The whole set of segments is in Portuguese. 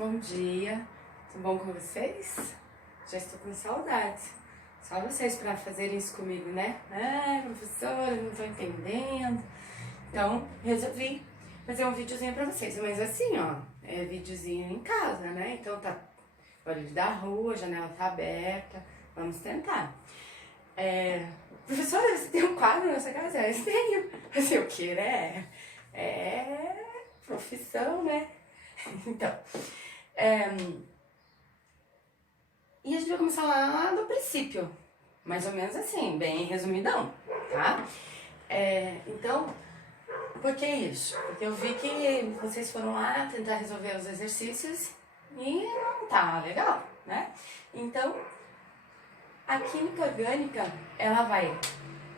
bom dia, tudo bom com vocês? Já estou com saudades. Só vocês para fazerem isso comigo, né? Ah, professora, não estou entendendo. Então, resolvi fazer um videozinho para vocês. Mas assim, ó, é videozinho em casa, né? Então tá barulho da rua, a janela tá aberta. Vamos tentar. Professora, você tem um quadro na sua casa? Eu tenho. Assim, o que, né? É profissão, né? Então, e a gente vai começar lá do princípio, mais ou menos assim, bem resumidão, tá? Então, por que isso? Porque eu vi que vocês foram lá tentar resolver os exercícios e não tá legal, né? Então, a química orgânica, ela vai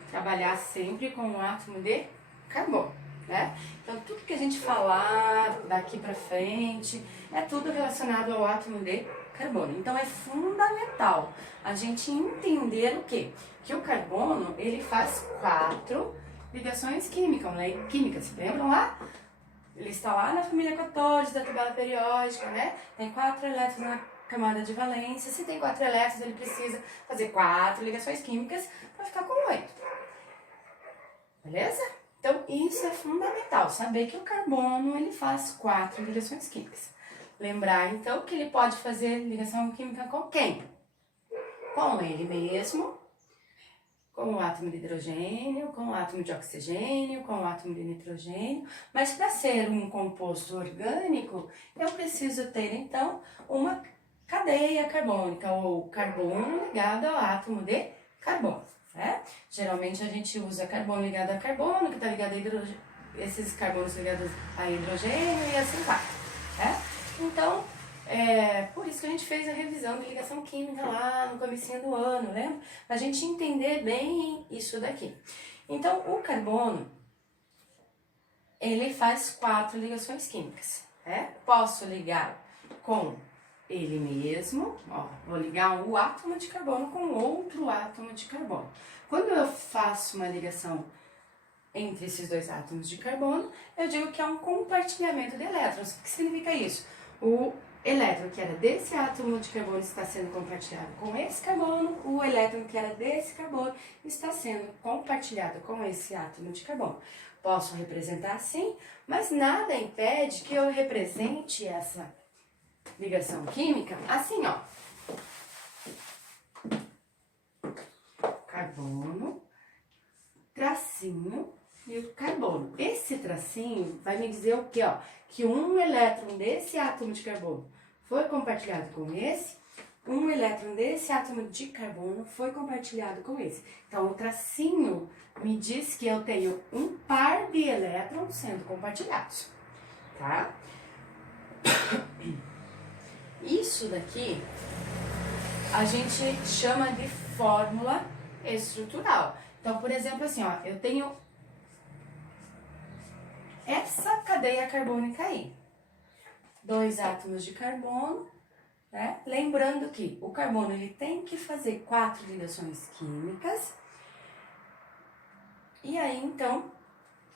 trabalhar sempre com o átomo de carbono, né? Então, tudo que a gente falar daqui pra frente é tudo relacionado ao átomo de carbono. Então, é fundamental a gente entender o quê? Que o carbono, ele faz 4 ligações químicas, lembram lá? Ele está lá na família 14 da tabela periódica, né? Tem 4 elétrons na camada de valência. Se tem 4 elétrons, ele precisa fazer 4 ligações químicas para ficar com 8. Beleza? Então, isso é fundamental, saber que o carbono, ele faz 4 ligações químicas. Lembrar, então, que ele pode fazer ligação química com quem? Com ele mesmo, com o átomo de hidrogênio, com o átomo de oxigênio, com o átomo de nitrogênio. Mas para ser um composto orgânico, eu preciso ter, então, uma cadeia carbônica, ou carbono ligado ao átomo de carbono. Geralmente a gente usa carbono ligado a carbono, que está ligado a hidrogênio, esses carbonos ligados a hidrogênio e assim vai. Então, por isso que a gente fez a revisão de ligação química lá no comecinho do ano, lembra? Pra gente entender bem isso daqui. Então, o carbono, ele faz 4 ligações químicas. Posso ligar com ele mesmo, ó, vou ligar o átomo de carbono com outro átomo de carbono. Quando eu faço uma ligação entre esses dois átomos de carbono, eu digo que é um compartilhamento de elétrons. O que significa isso? O elétron que era desse átomo de carbono está sendo compartilhado com esse carbono, o elétron que era desse carbono está sendo compartilhado com esse átomo de carbono. Posso representar assim, mas nada impede que eu represente essa ligação química assim, ó. Carbono, tracinho e o carbono. Esse tracinho vai me dizer o quê, ó? Que um elétron desse átomo de carbono foi compartilhado com esse, um elétron desse átomo de carbono foi compartilhado com esse. Então, o tracinho me diz que eu tenho um par de elétrons sendo compartilhados, tá? Isso daqui a gente chama de fórmula estrutural. Então, por exemplo, assim, ó, eu tenho essa cadeia carbônica aí. 2 átomos de carbono, né? Lembrando que o carbono, ele tem que fazer 4 ligações químicas. E aí, então,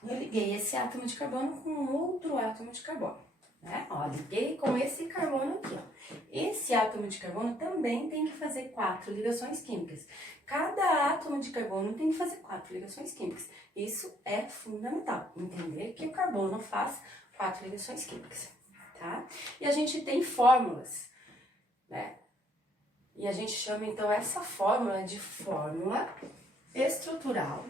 eu liguei esse átomo de carbono com outro átomo de carbono, né? Ó, liguei com esse carbono aqui, ó. Esse átomo de carbono também tem que fazer 4 ligações químicas. Cada átomo de carbono tem que fazer 4 ligações químicas. Isso é fundamental, entender que o carbono faz 4 ligações químicas, tá? E a gente tem fórmulas, né? E a gente chama, então, essa fórmula de fórmula estrutural.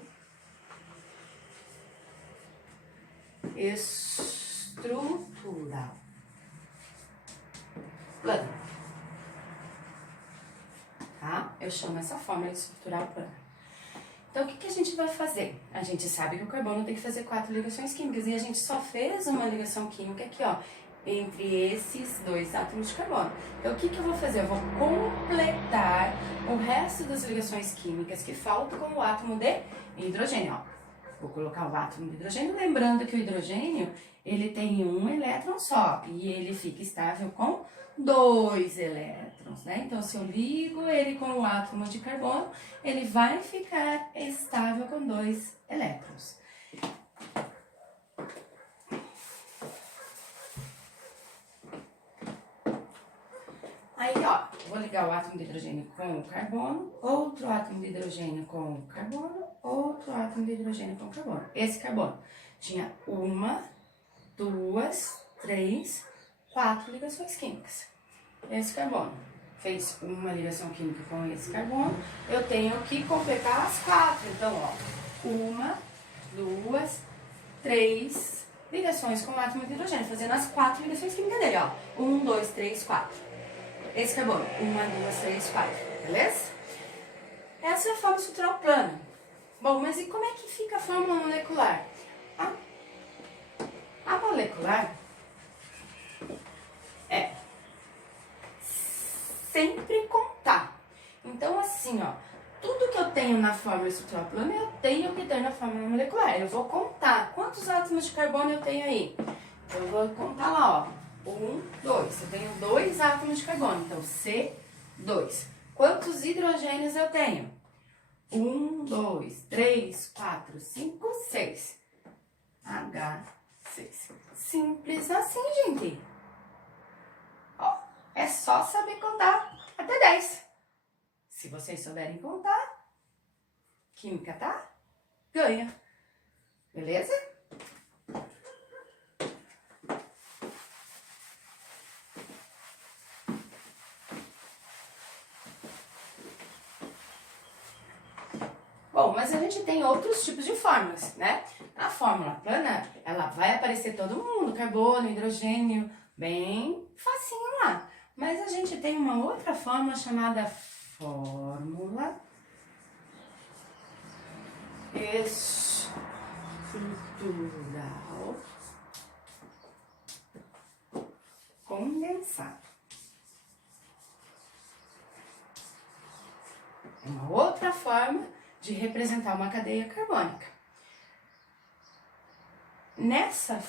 Plana. Tá? Eu chamo essa fórmula estrutural plana. Então, o que a gente vai fazer? A gente sabe que o carbono tem que fazer 4 ligações químicas e a gente só fez uma ligação química aqui, ó, entre esses 2 átomos de carbono. Então, o que eu vou fazer? Eu vou completar o resto das ligações químicas que faltam com o átomo de hidrogênio, ó. Vou colocar o átomo de hidrogênio, lembrando que o hidrogênio, ele tem um elétron só e ele fica estável com 2 elétrons, né? Então, se eu ligo ele com o átomo de carbono, ele vai ficar estável com 2 elétrons. Aí, ó, vou ligar o átomo de hidrogênio com o carbono, outro átomo de hidrogênio com o carbono, outro átomo de hidrogênio com o carbono. Esse carbono tinha 1, 2, 3, 4 ligações químicas. Esse carbono fez uma ligação química com esse carbono, eu tenho que completar as 4. Então, ó, 1, 2, 3 ligações com o átomo de hidrogênio, fazendo as 4 ligações químicas dele, ó. 1, 2, 3, 4. Esse carbono, 1, 2, 3, 4, beleza? Essa é a fórmula estrutural plana. Bom, mas e como é que fica a fórmula molecular? A molecular é sempre contar. Então, assim, ó, tudo que eu tenho na fórmula estrutural plana, eu tenho que ter na fórmula molecular. Eu vou contar quantos átomos de carbono eu tenho aí. Então, eu vou contar lá, ó. 1, 2. Eu tenho 2 átomos de carbono, então C2. Quantos hidrogênios eu tenho? 1, 2, 3, 4, 5, 6. H6. Simples assim, gente. Ó, é só saber contar até 10. Se vocês souberem contar, química, tá? Ganha. Beleza? Bom, mas a gente tem outros tipos de fórmulas, né? A fórmula plana, ela vai aparecer todo mundo, carbono, hidrogênio, bem facinho lá. Mas a gente tem uma outra fórmula chamada fórmula estrutural condensada. É uma outra forma de representar uma cadeia carbônica. Nessa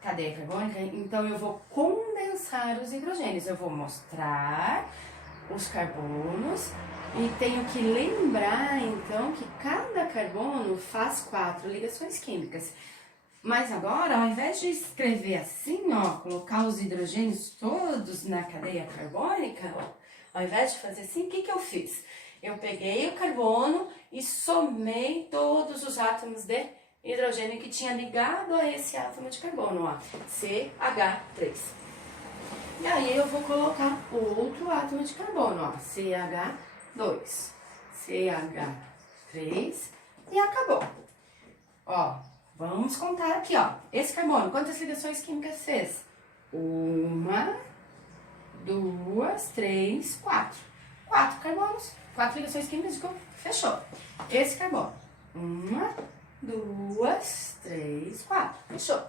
cadeia carbônica, então eu vou condensar os hidrogênios, eu vou mostrar os carbonos e tenho que lembrar então que cada carbono faz 4 ligações químicas. Mas agora, ao invés de escrever assim, ó, colocar os hidrogênios todos na cadeia carbônica, ó, ao invés de fazer assim, o que eu fiz? Eu peguei o carbono e somei todos os átomos de hidrogênio que tinha ligado a esse átomo de carbono, ó, CH3. E aí eu vou colocar outro átomo de carbono, ó, CH2, CH3 e acabou. Ó, vamos contar aqui, ó, esse carbono, quantas ligações químicas fez? 1, 2, 3, 4. 4 carbonos, 4 ligações químicas, fechou. Esse carbono, 1, 2, 3, 4, fechou.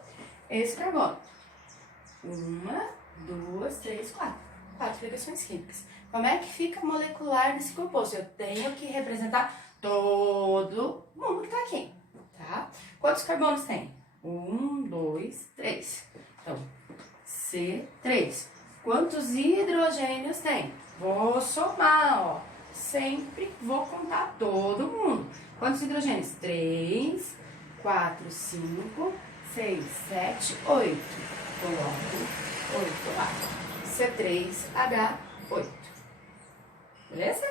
Esse carbono, 1, 2, 3, 4. 4 ligações químicas. Como é que fica molecular desse composto? Eu tenho que representar todo mundo que tá aqui, tá? Quantos carbonos tem? 1, 2, 3. Então, C3. Quantos hidrogênios tem? Vou somar, ó. Sempre vou contar todo mundo. Quantos hidrogênios? 3, 4, 5, 6, 7, 8. Coloco 8 lá. C3H8. Beleza?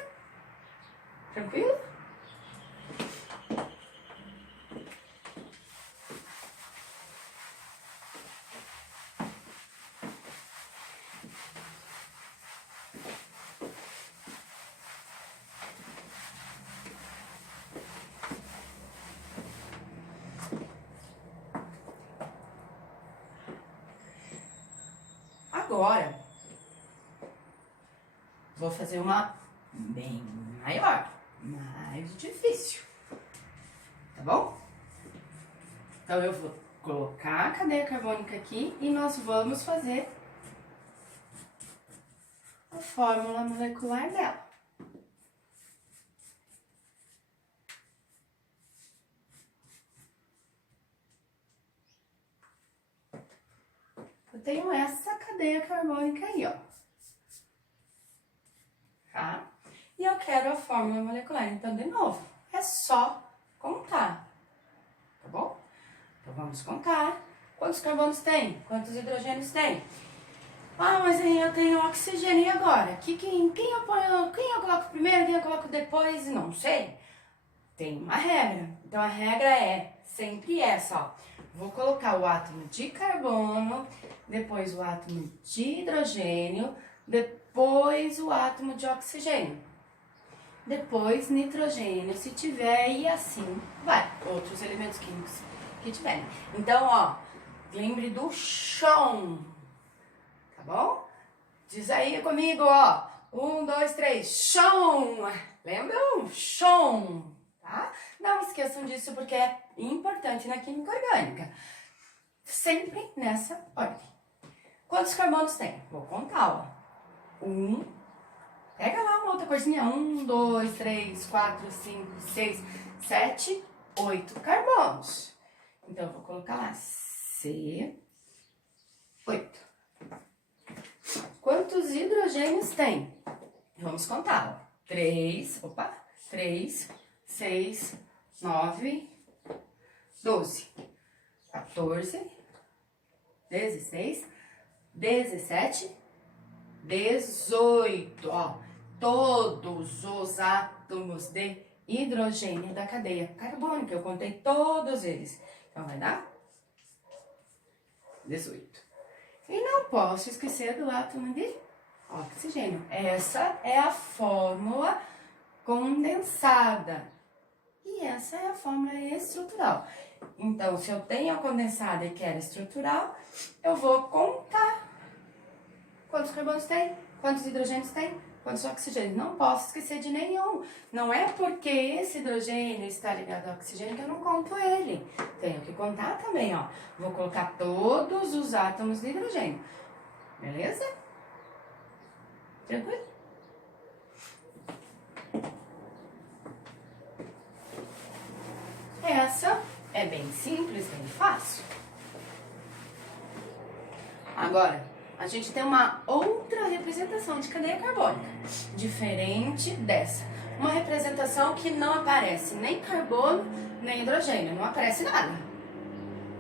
Tranquilo? Agora, vou fazer uma bem maior, mais difícil, tá bom? Então, eu vou colocar a cadeia carbônica aqui e nós vamos fazer a fórmula molecular dela. Eu tenho essa cadeia carbônica aí, ó. Tá? E eu quero a fórmula molecular. Então, de novo, é só contar. Tá bom? Então, vamos contar. Quantos carbonos tem? Quantos hidrogênios tem? Ah, mas aí eu tenho oxigênio, e agora? Quem eu coloco primeiro, quem eu coloco depois? Não sei. Tem uma regra. Então a regra é sempre essa, ó. Vou colocar o átomo de carbono, depois o átomo de hidrogênio, depois o átomo de oxigênio. Depois nitrogênio, se tiver, e assim vai. Outros elementos químicos que tiverem. Então, ó, lembre do chão. Tá bom? Diz aí comigo, ó. 1, 2, 3, chão! Lembram? Chão! Tá? Não esqueçam disso porque é importante na química orgânica. Sempre nessa ordem. Quantos carbonos tem? Vou contar, ó. 1. Pega lá uma outra corzinha. 1, 2, 3, 4, 5, 6, 7, 8 carbonos. Então, eu vou colocar lá C8. Quantos hidrogênios tem? Vamos contar, ó. 3, 6, 9, 12, 14, 16, 17, 18, ó. Todos os átomos de hidrogênio da cadeia carbônica. Eu contei todos eles. Então, vai dar 18. E não posso esquecer do átomo de oxigênio. Essa é a fórmula condensada. E essa é a fórmula estrutural. Então, se eu tenho a condensada e quero estrutural, eu vou contar quantos carbonos tem, quantos hidrogênios tem, quantos oxigênios. Não posso esquecer de nenhum. Não é porque esse hidrogênio está ligado ao oxigênio que eu não conto ele. Tenho que contar também, ó. Vou colocar todos os átomos de hidrogênio. Beleza? Tranquilo? Essa é bem simples, bem fácil. Agora, a gente tem uma outra representação de cadeia carbônica, diferente dessa. Uma representação que não aparece nem carbono, nem hidrogênio, não aparece nada.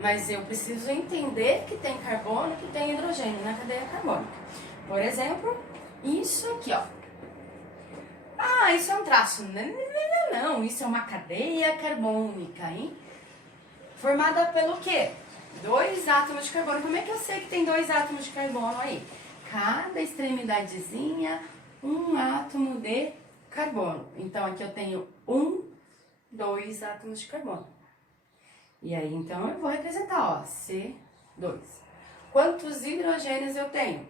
Mas eu preciso entender que tem carbono, que tem hidrogênio na cadeia carbônica. Por exemplo, isso aqui, ó. Ah, isso é um traço. Não, isso é uma cadeia carbônica, hein? Formada pelo quê? 2 átomos de carbono. Como é que eu sei que tem 2 átomos de carbono aí? Cada extremidadezinha, um átomo de carbono. Então, aqui eu tenho 2 átomos de carbono. E aí, então, eu vou representar, ó, C2. Quantos hidrogênios eu tenho?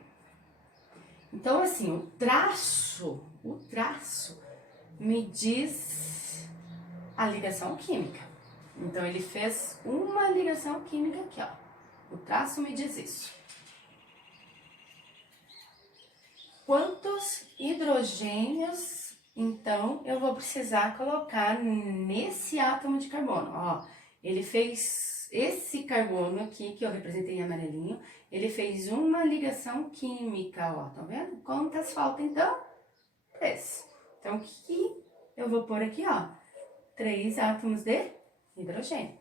Então, assim, o traço me diz a ligação química. Então, ele fez uma ligação química aqui, ó. O traço me diz isso. Quantos hidrogênios, então, eu vou precisar colocar nesse átomo de carbono? Ó, ele fez esse carbono aqui, que eu representei em amarelinho, ele fez uma ligação química, ó. Tá vendo? Quantas faltam, então? 3. Então, o que eu vou pôr aqui, ó? 3 átomos de hidrogênio.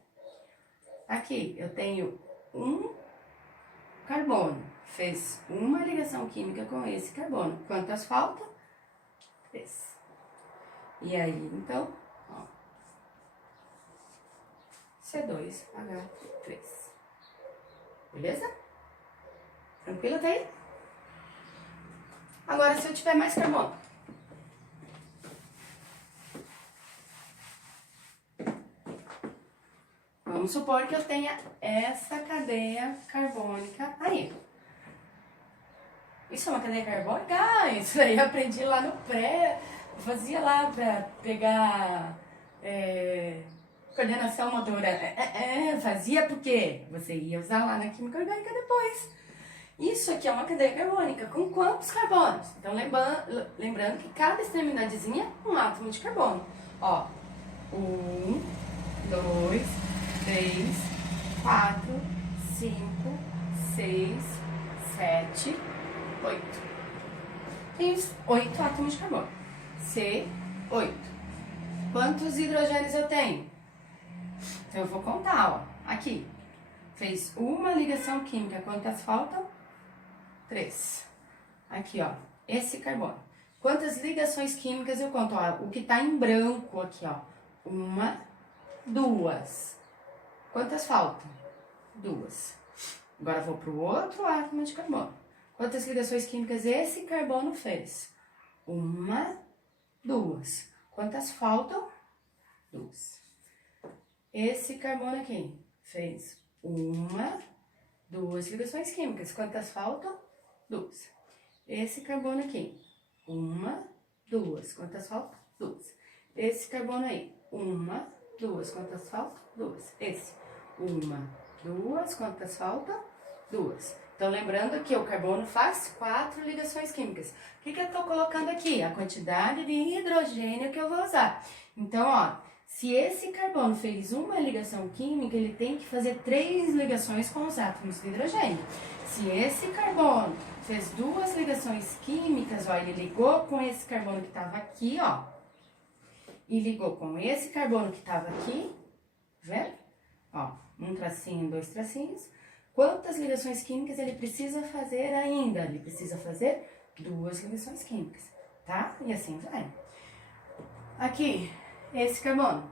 Aqui, eu tenho um carbono. Fez uma ligação química com esse carbono. Quantas faltam? 3. E aí, então, ó. C2H3. Beleza? Tranquilo até aí? Agora, se eu tiver mais carbono. Vamos supor que eu tenha essa cadeia carbônica aí. Isso é uma cadeia carbônica? Ah, isso aí eu aprendi lá no pré. Eu fazia lá pra pegar coordenação motora. Fazia porque você ia usar lá na química orgânica depois. Isso aqui é uma cadeia carbônica. Com quantos carbonos? Então, lembrando que cada extremidadezinha é um átomo de carbono. Ó, 1, 2, 3, 4, 5, 6, 7, 8. Tem 8 átomos de carbono. C8. Quantos hidrogênios eu tenho? Então, eu vou contar, ó. Aqui. Fez uma ligação química. Quantas faltam? 3. Aqui, ó, esse carbono. Quantas ligações químicas eu conto? Ó, o que tá em branco aqui, ó. 1, 2. Quantas faltam? 2. Agora eu vou pro outro átomo de carbono. Quantas ligações químicas esse carbono fez? 1, 2. Quantas faltam? 2. Esse carbono aqui fez 1, 2 ligações químicas. Quantas faltam? 2. Esse carbono aqui, 1, 2. Quantas faltam? 2. Esse carbono aí, 1, 2. Quantas faltam? 2. Esse, 1, 2. Quantas faltam? 2. Então, lembrando que o carbono faz 4 ligações químicas. O que eu estou colocando aqui? A quantidade de hidrogênio que eu vou usar. Então, ó, se esse carbono fez uma ligação química, ele tem que fazer 3 ligações com os átomos de hidrogênio. Se esse carbono fez 2 ligações químicas, ó, ele ligou com esse carbono que estava aqui, ó, e ligou com esse carbono que estava aqui, vendo? Ó, um tracinho, 2 tracinhos. Quantas ligações químicas ele precisa fazer ainda? Ele precisa fazer 2 ligações químicas, tá? E assim vai. Aqui, esse carbono.